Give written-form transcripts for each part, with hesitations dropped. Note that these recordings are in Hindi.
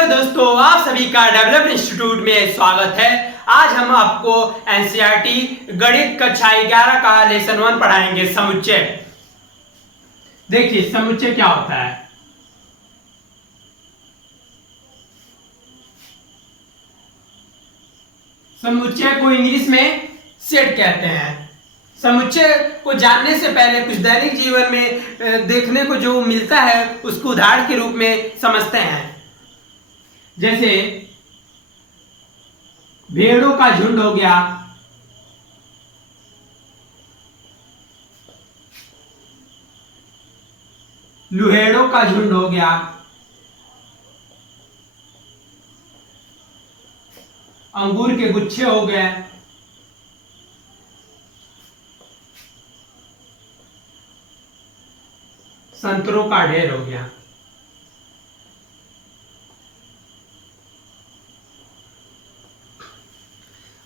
हेलो दोस्तों, आप सभी का डेवलप इंस्टीट्यूट में स्वागत है। आज हम आपको एनसीईआरटी गणित कक्षा 11 का लेसन 1 पढ़ाएंगे, समुच्चय। देखिए समुच्चय क्या होता है। समुच्चय को इंग्लिश में सेट कहते हैं। समुच्चय को जानने से पहले कुछ दैनिक जीवन में देखने को जो मिलता है उसको उदाहरण के रूप में समझते हैं। जैसे भेड़ों का झुंड हो गया, लुहेड़ों का झुंड हो गया, अंगूर के गुच्छे हो गए, संतरों का ढेर हो गया।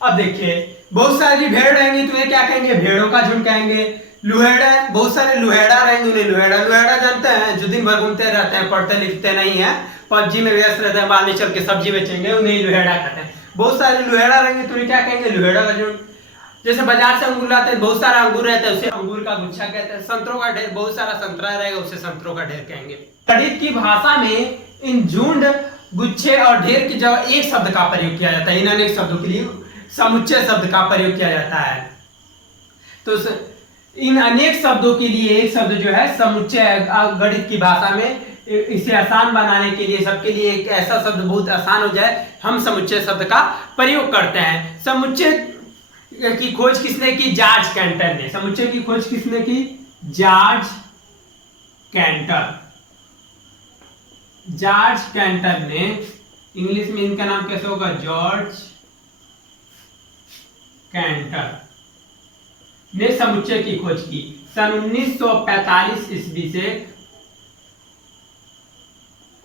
अब देखिए बहुत सारी भेड़ रहेंगी तो उन्हें क्या कहेंगे, भेड़ों का झुंड कहेंगे। लुहेड़ा, बहुत सारे लुहेड़ा रहेंगे, उन्हें लुहेड़ा जानते हैं, जो दिन भर घूमते रहते हैं, पढ़ते लिखते नहीं है, पबजी में व्यस्त रहते हैं, बाद में चल के सब्जी बेचेंगे, उन्हें लुहेड़ा कहते हैं। बहुत सारे लुहेड़ा रहेंगे तो उन्हें क्या कहेंगे, लुहेड़ा का झुंड। जैसे बाजार से अंगूर लाते हैं, बहुत सारा अंगूर रहता है, उसे अंगूर का गुच्छा कहते हैं। संतरों का ढेर, बहुत सारा संतरा रहेगा, उसे संतरों का ढेर कहेंगे। गणित की भाषा में इन झुंड, गुच्छे और ढेर की जगह एक शब्द का प्रयोग किया जाता है। इन अनेक शब्दों के लिए समुच्चय शब्द का प्रयोग किया जाता है। तो इन अनेक शब्दों के लिए एक शब्द जो है समुच्चय, गणित की भाषा में इसे आसान बनाने के लिए, सबके लिए एक ऐसा शब्द बहुत आसान हो जाए, हम समुच्चय शब्द का प्रयोग करते हैं। समुच्चय की खोज किसने की, जॉर्ज कैंटर ने। समुच्चय की खोज किसने की, जॉर्ज कैंटर। जॉर्ज कैंटर ने, इंग्लिश में इनका नाम कैसे होगा, जॉर्ज कैंटर ने समुच्चय की खोज की सन 1945 ईस्वी से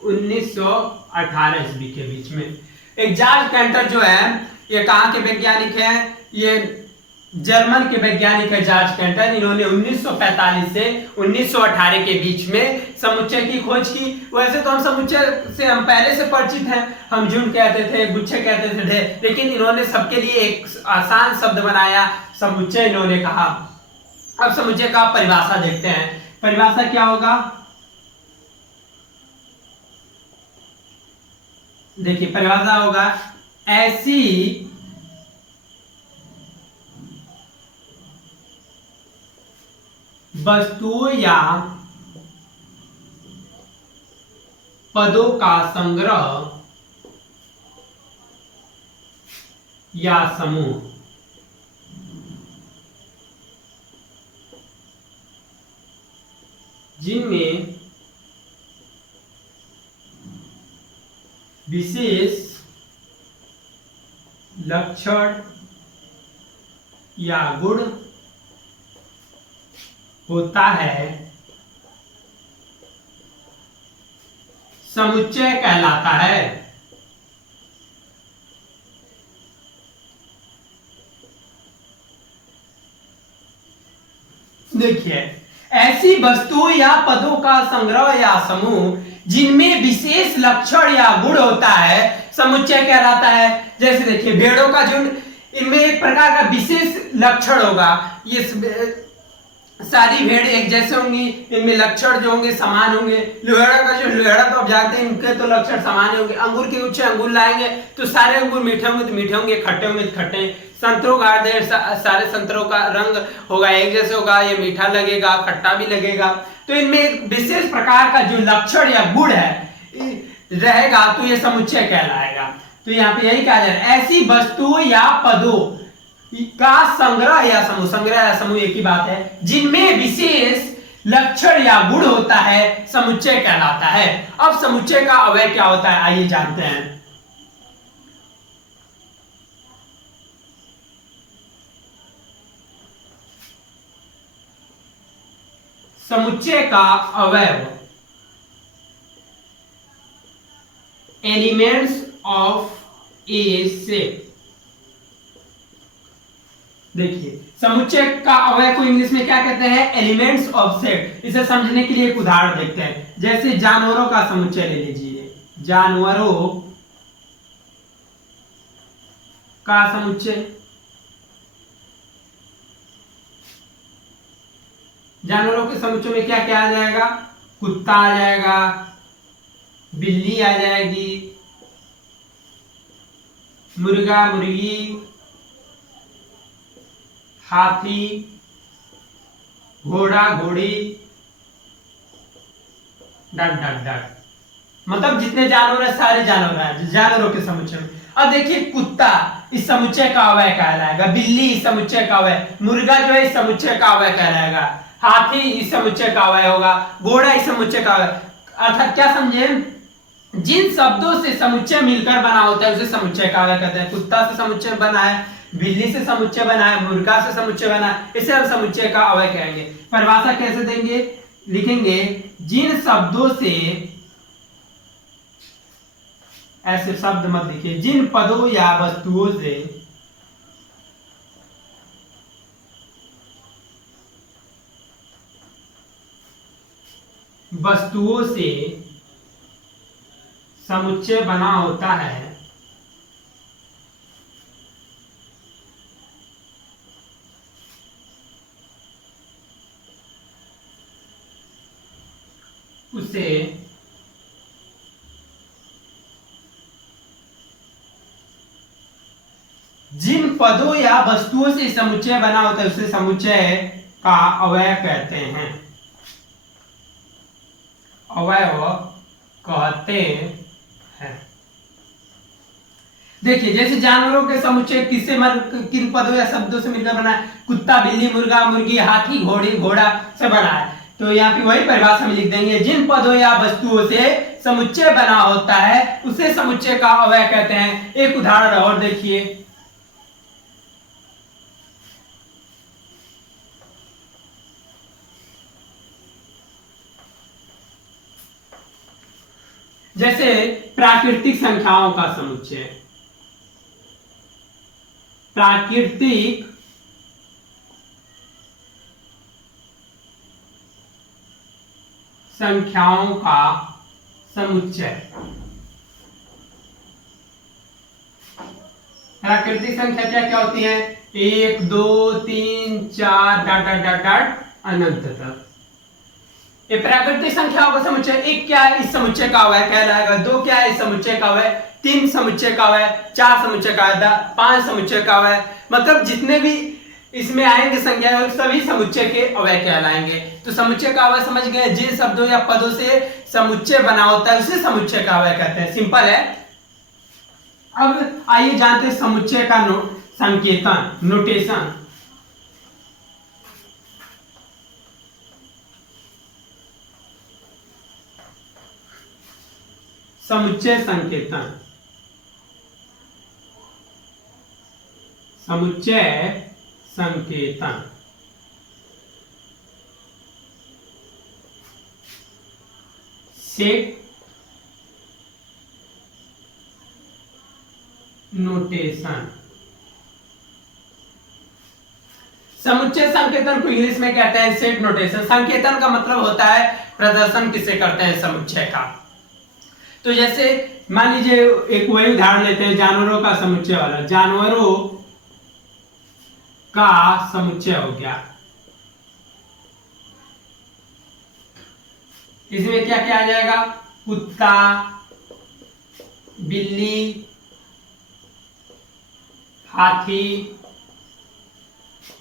1918 ईस्वी के बीच में। एक जॉर्ज कैंटर जो है, ये कहाँ के वैज्ञानिक हैं, ये जर्मन के वैज्ञानिक है जॉर्ज कैंटर। इन्होंने 1945 से 1918 के बीच में समुच्चय की खोज की। वैसे तो हम समुच्चय से हम पहले से परिचित हैं, हम झुंड कहते थे, गुच्छे कहते थे, ढेर, लेकिन इन्होंने सबके लिए एक आसान शब्द बनाया, समुच्चय इन्होंने कहा। अब समुच्चय का परिभाषा देखते हैं। परिभाषा क्या होगा, देखिए परिभाषा होगा, ऐसी वस्तुओं या पदों का संग्रह या समूह जिनमें विशेष लक्षण या गुण होता है, समुच्चय कहलाता है। देखिए, ऐसी वस्तुओं या पदों का संग्रह या समूह जिनमें विशेष लक्षण या गुण होता है, समुच्चय कहलाता है। जैसे देखिए भेड़ों का झुंड, इनमें एक प्रकार का विशेष लक्षण होगा। ये सारी भेड़ एक जैसे होंगी, इनमें लक्षण जो होंगे समान होंगे। लुहेड़ा का जो, लुहेड़ा तो आप जानते हैं, इनके तो लक्षण समान होंगे। अंगूर के गुच्छे अंगूर लाएंगे तो सारे अंगूर मीठे होंगे तो मीठे होंगे, खट्टे होंगे तो खट्टे। संतरों का ढेर, सारे संतरों का रंग होगा एक जैसे होगा, ये मीठा लगेगा, खट्टा भी लगेगा। तो इनमें एक विशेष प्रकार का जो लक्षण या गुण है रहेगा तो ये समुच्चय कहलाएगा। तो यहाँ पे यही कहा जा रहा है, ऐसी वस्तुओं या पदों का संग्रह या समूह, संग्रह या समूह एक ही बात है, जिनमें विशेष लक्षण या गुण होता है, समुच्चय कहलाता है। अब समुच्चय का अवयव क्या होता है, आइए जानते हैं। समुच्चय का अवयव, एलिमेंट्स ऑफ ए सेट। देखिए समुच्चय का अवयव को इंग्लिश में क्या कहते हैं, एलिमेंट्स ऑफ सेट। इसे समझने के लिए एक उदाहरण देखते हैं। जैसे जानवरों का समुच्चय ले लीजिए, जानवरों का समुच्चय। जानवरों के समुच्चय में क्या क्या आ जाएगा? कुत्ता आ जाएगा, बिल्ली आ जाएगी, मुर्गा मुर्गी, हाथी, घोड़ा घोड़ी, डट डट डट, मतलब जितने जानवर है सारे जानवर हैं जानवरों के समुच्चय में। अब देखिए कुत्ता इस समुच्चय का अवयव कहलाएगा, बिल्ली इस समुच्चय का अवयव, मुर्गा जो है इस समुच्चय का अवयव कहलाएगा, हाथी इस समुच्चय का अवयव होगा, घोड़ा इस समुच्चय का अवयव। अर्थात क्या समझे? जिन शब्दों से समुच्चय मिलकर बना होता है उसे समुच्चय का अवयव कहते हैं। कुत्ता से समुच्चय बना है, बिल्ली से समुच्चय बना है, मुर्गा से समुच्चय बना है, इसे हम समुच्चय का अवयव कहेंगे। परिभाषा कैसे देंगे? लिखेंगे जिन शब्दों से, ऐसे शब्द मत लिखिए, जिन पदों या वस्तुओं से समुच्चय बना होता है उसे जिन पदों या वस्तुओं से समुच्चय बना होता है उसे समुच्चय का अवयव कहते हैं, अवयव कहते हैं। देखिए जैसे जानवरों के समुच्चय किससे किन पदों या शब्दों से मिलकर बना है? कुत्ता बिल्ली मुर्गा मुर्गी हाथी घोड़ी घोड़ा से बना है। तो यहाँ पे वही परिभाषा में लिख देंगे, जिन पदों या वस्तुओं से समुच्चय बना होता है उसे समुच्चय का अवयव कहते हैं। एक उदाहरण और देखिए, जैसे प्राकृतिक संख्याओं का समुच्चय, प्राकृतिक संख्याओं का समुच्चय। प्राकृतिक संख्या क्या क्या होती है? 1 2 3 4 डॉट डॉट डॉट डॉट अनंत तक। ये प्राकृतिक संख्याओं का समुच्चय। एक क्या है? इस समुच्चय का अवयव कहलाएगा। 2 क्या है? इस समुच्चय का अवयव। 3 समुच्चय का अवयव, 4 समुच्चय का अवयव, 5 समुच्चय का अवयव। मतलब जितने भी इसमें आएंगे संख्या सभी समुच्चय के अवयव कहलाएंगे। तो समुच्चय का अवयव समझ गए, जिन शब्दों या पदों से समुच्चय बना होता है उसे समुच्चय का अवयव कहते हैं। सिंपल है। अब आइए जानते हैं समुच्चय का संकेतन, नोटेशन। समुच्चय संकेतन, समुच्चय संकेतन। Set notation. समुच्चय संकेतन को इंग्लिश में कहते हैं सेट नोटेशन। संकेतन का मतलब होता है प्रदर्शन किसे करते हैं समुच्चय का। तो जैसे मान लीजिए एक वही उदाहरण लेते हैं जानवरों का समुच्चय वाला। जानवरों का समुच्चय हो गया, इसमें क्या क्या आ जाएगा? कुत्ता बिल्ली हाथी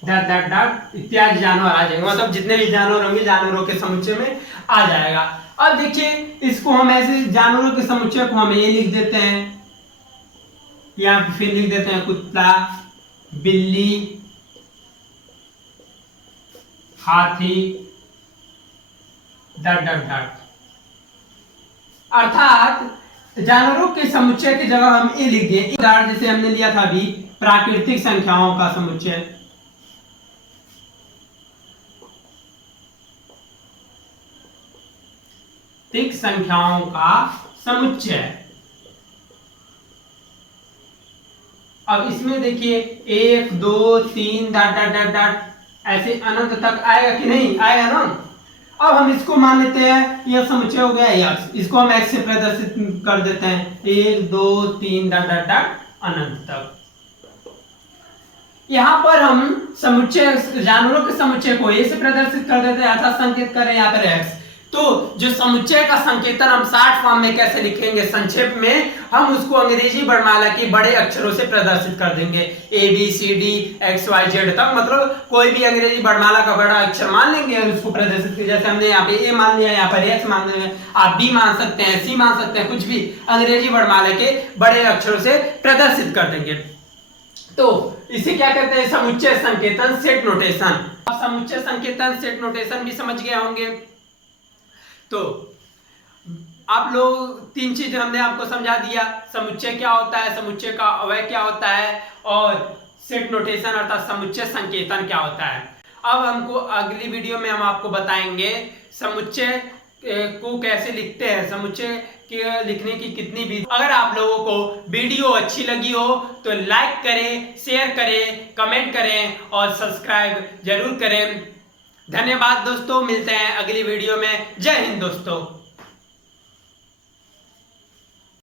डट डट डट इत्यादि जानवर आ जाएंगे। मतलब जितने भी जानवर होंगे जानवरों के समुच्चय में आ जाएगा। अब देखिए इसको हम ऐसे जानवरों के समुच्चय को हम ये लिख देते हैं, यहाँ पे फिर लिख देते हैं कुत्ता बिल्ली हाथी डट डट डट। अर्थात जानवरों के समुच्चय की जगह हम ये लिख दिए। उदाहरण जैसे हमने लिया था अभी प्राकृतिक संख्याओं का समुच्चय। प्राकृतिक संख्याओं का समुच्चय। अब इसमें देखिए 1 2 3 डॉट डॉट डॉट डॉट ऐसे अनंत तक आएगा कि नहीं आएगा ना। अब हम इसको मान लेते हैं ये समुच्चय हो गया x, इसको हम x से प्रदर्शित कर देते हैं 1 2 3 डॉट डॉट डॉट अनंत तक। यहाँ पर हम समुच्चय जानवरों के समुच्चय को a से प्रदर्शित कर देते हैं, अर्थात संकेत करें यहाँ पर x। तो जो समुच्चय का संकेतन हम शॉर्ट फॉर्म में कैसे लिखेंगे, संक्षेप में हम उसको अंग्रेजी वर्णमाला के बड़े अक्षरों से प्रदर्शित कर देंगे A B C D X Y Z तक, मतलब कोई भी अंग्रेजी वर्णमाला का बड़ा अक्षर मान लेंगे और उसको प्रदर्शित किया। जैसे हमने यहाँ पे A मान लिया, यहाँ पर X मान लिया, आप B मान सकते हैं, C मान सकते हैं, कुछ भी अंग्रेजी वर्णमाला के बड़े अक्षरों से प्रदर्शित कर देंगे। तो इसे क्या कहते हैं, समुच्चय संकेतन सेट नोटेशन। आप समुच्चय संकेतन सेट नोटेशन भी समझ गए होंगे। तो आप लोग तीन चीज हमने आपको समझा दिया, समुच्चय क्या होता है, समुच्चय का अवयव क्या होता है, और सेट नोटेशन अर्थात समुच्चय संकेतन क्या होता है। अब हमको अगली वीडियो में हम आपको बताएंगे समुच्चय को कैसे लिखते हैं, समुच्चय के लिखने की कितनी विधि। अगर आप लोगों को वीडियो अच्छी लगी हो तो लाइक करें, शेयर करें, कमेंट करें और सब्सक्राइब जरूर करें। धन्यवाद दोस्तों, मिलते हैं अगली वीडियो में। जय हिंद दोस्तों।